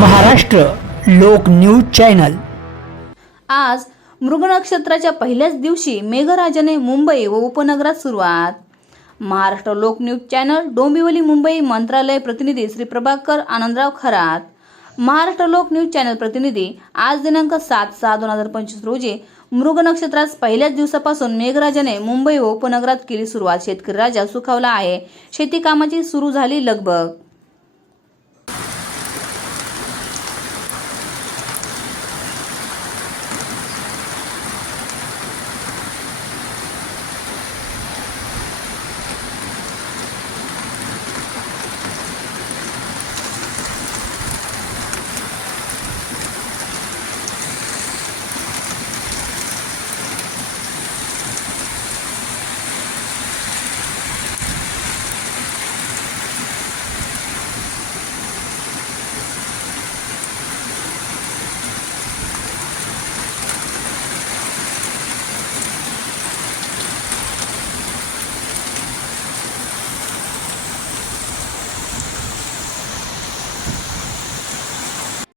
महाराष्ट्र लोक news channel. आज मृग नक्षत्राच्या पहिल्याच दिवशी मेघराजाने मुंबई व उपनगरात सुरुवात. महाराष्ट्र लोक न्यूज चॅनल डोंबिवली मुंबई मंत्रालय प्रतिनिधी श्री प्रभाकर आनंदराव खरात. महाराष्ट्र लोक न्यूज चॅनल प्रतिनिधी आज दिनांक सात सहा दोन हजार पंचवीस रोजी मृग नक्षत्रास पहिल्याच दिवसापासून मेघराजाने मुंबई व उपनगरात केली सुरुवात. शेतकरी राजा सुखावला आहे. शेती कामाची सुरू झाली लगबग.